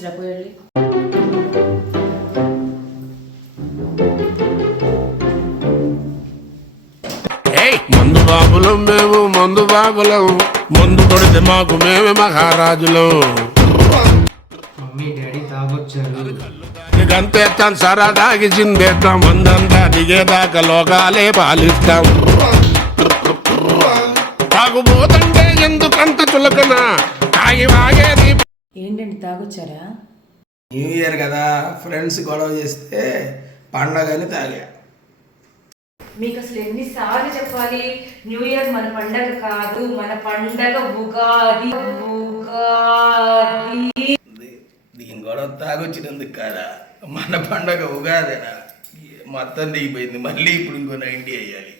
తీసుకురా పోయి. మందు బాబులం మేము, మందు బాబులం, మందు కొడితే మాకు మేమే మహారాజులం. Mummy daddy తాగొచ్చారు. గంతేస్తాం సరదాగి చిందేస్తాం, మందంతా దిగేదాకా లోకాలే పాలిస్తాం. తాగుబోతంటే ఎందుకంత చులకన, తాగి వాగేది. ఏంటండి తాగొచ్చారా? న్యూ ఇయర్ కదా, ఫ్రెండ్స్ గొడవ చేస్తే పండగని తాగా. మీకు అసలు ఎన్నిసార్లు చెప్పాలి, న్యూ ఇయర్ మన పండగ కాదు, మన పండగ ఉగాది. దీని గొడవ తాగొచ్చినందుకు కాదా, మన పండగ ఉగాదేనా? మొత్తం దిగిపోయింది. మళ్ళీ ఇప్పుడు ఇంకో 90 వేయాలి.